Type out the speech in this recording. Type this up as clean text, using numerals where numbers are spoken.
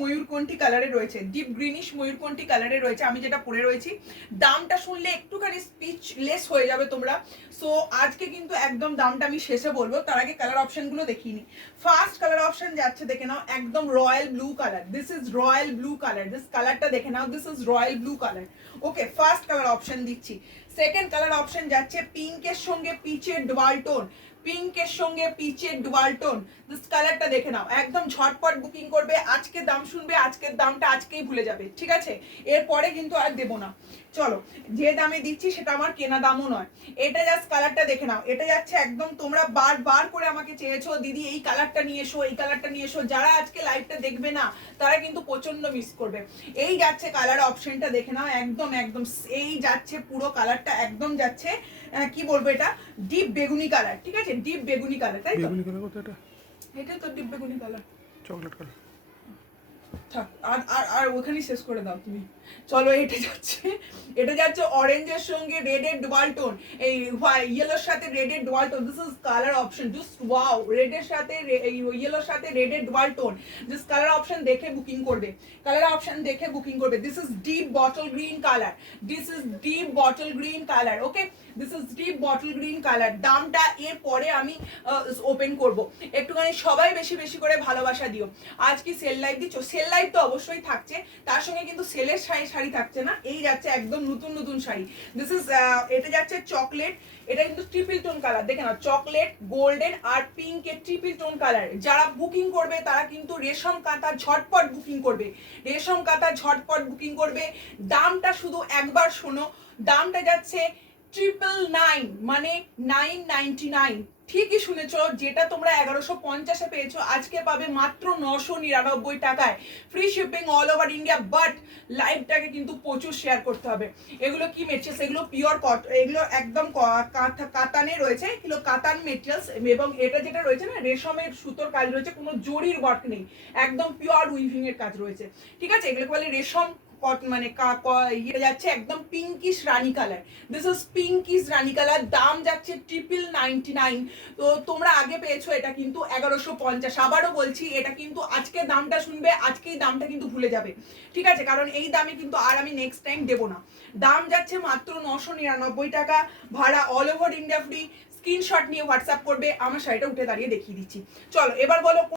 ময়ূরকণ্ঠী কালারে রয়েছে, deep greenish ময়ূরকণ্ঠী কালারে রয়েছে, আমি যেটা পরে রয়েছি। দামটা শুনলে একটুখানি স্পিচলেস হয়ে যাবে তোমরা। সো আজকে কিন্তু একদম দামটা আমি শেষে বলবো, তার আগে কালার অপশনগুলো দেখিয়ে নিই। ফার্স্ট কালার অপশন যাচ্ছে, দেখে নাও, একদম royal blue colour. This is royal blue colour, this কালারটা দেখে নাও, this is royal blue colour. Okay, first colour option দিচ্ছি। সেকেন্ড কালার অপশন যাচ্ছে পিঙ্কের সঙ্গে পিচের ডুয়াল টোন, পিঙ্কের সঙ্গে পিচের ডুয়াল টোন। দিস কালারটা দেখে নাও, একদম ঝটপট বুকিং করবে, আজকে দাম শুনবে, আজকের দামটা আজকেই ভুলে যাবে, ঠিক আছে? এরপরে কিন্তু আর দেবো না। চলো, যে দামে দিচ্ছি সেটা আমার কেনা দামও নয়। এটা জাস্ট কালারটা দেখে নাও, এটা যাচ্ছে একদম, তোমরা বারবার করে আমাকে চেয়েছো দিদি এই কালারটা নিয়ে এসো, এই কালারটা নিয়ে এসো। যারা আজকে লাইভটা দেখবে না তারা কিন্তু প্রচন্ড মিস করবে। এই যাচ্ছে কালার অপশনটা দেখে নাও, একদম একদম এই যাচ্ছে পুরো কালারটা, একদম যাচ্ছে কি বলবো, এটা ডিপ বেগুনি কালার, ঠিক আছে? ডিপ বেগুনি কালার, তাই তো? বেগুনি কালার কত এটা? এটা তো ডিপ বেগুনি কালার, চকলেট কালার। থাক, আর আর আর ওখানেই শেষ করে দাও তুমি। চলো, এটা যাচ্ছে অরেঞ্জের সঙ্গে রেডের ডুয়াল টোন, এই ইয়েলোর সাথে রেডের dual tone. This is colour option, just wow, রেডের সাথে এই ইয়েলোর সাথে রেডের dual tone. Just colour option দেখে বুকিং করবে, কালার অপশন দেখে বুকিং করবে। This is deep bottle green colour, this is deep bottle green colour. Okay, this is deep bottle green colour. দামটা এর পরে আমি ওপেন করব, একটুখানি সবাই বেশি বেশি করে ভালোবাসা দিও। আজ কি সেল লাইভ দিচ্ছ? সেল লাইভ তো অবশ্যই থাকছে, তার সঙ্গে কিন্তু সেলের শাড়ি থাকছে না। এই যাচ্ছে একদম নতুন নতুন শাড়ি। দিস ইজ এটা যাচ্ছে চকলেট, এটা কিন্তু ট্রিপল টোন কালার, দেখে নাও, চকলেট, গোল্ডেন আর পিঙ্ক এর ট্রিপল টোন কালার। যারা বুকিং করবে তারা কিন্তু রেশম কাঁথা ঝটপট বুকিং করবে, রেশম কাঁথা ঝটপট বুকিং করবে। দামটা শুধু একবার শোনো, দামটা যাচ্ছে 999, মানে 999। ঠিকই শুনেছো, যেটা তোমরা 1150-এ পেয়েছো আজকে পাবে মাত্র 999 টাকায়, free shipping all over India. But লাইভটাকে কিন্তু প্রচুর শেয়ার করতে হবে। এগুলো কি মেটেরিয়ালস? এগুলো পিওর এগুলো একদম কাতানে রয়েছে, এগুলো কাতান মেটেরিয়ালস। এবং এটা যেটা রয়েছে না, রেশমের সুতোর কাজ রয়েছে, কোনো জরির ওয়ার্ক নেই, একদম পিওর উইভিং এর কাজ রয়েছে, ঠিক আছে? এগুলোকে বলে রেশম মানে ইয়ে যাচ্ছে একদম pinkish Rani colour. This is pinkish Rani colour. দাম যাচ্ছে 999। তো তোমরা আগে পেয়েছো এটা কিন্তু 1150। আবারও বলছি, এটা কিন্তু আজকে দামটা শুনবে, আজকেই দামটা কিন্তু ভুলে যাবে, ঠিক আছে? কারণ এই দামে কিন্তু আর আমি নেক্সট টাইম দেবো না। দাম যাচ্ছে মাত্র 999 টাকা, ভাড়া all over India free. Screenshot নিয়ে হোয়াটসঅ্যাপ করবে, আমার শাড়িটা উঠে দাঁড়িয়ে দেখিয়ে দিচ্ছি। চলো এবার বলো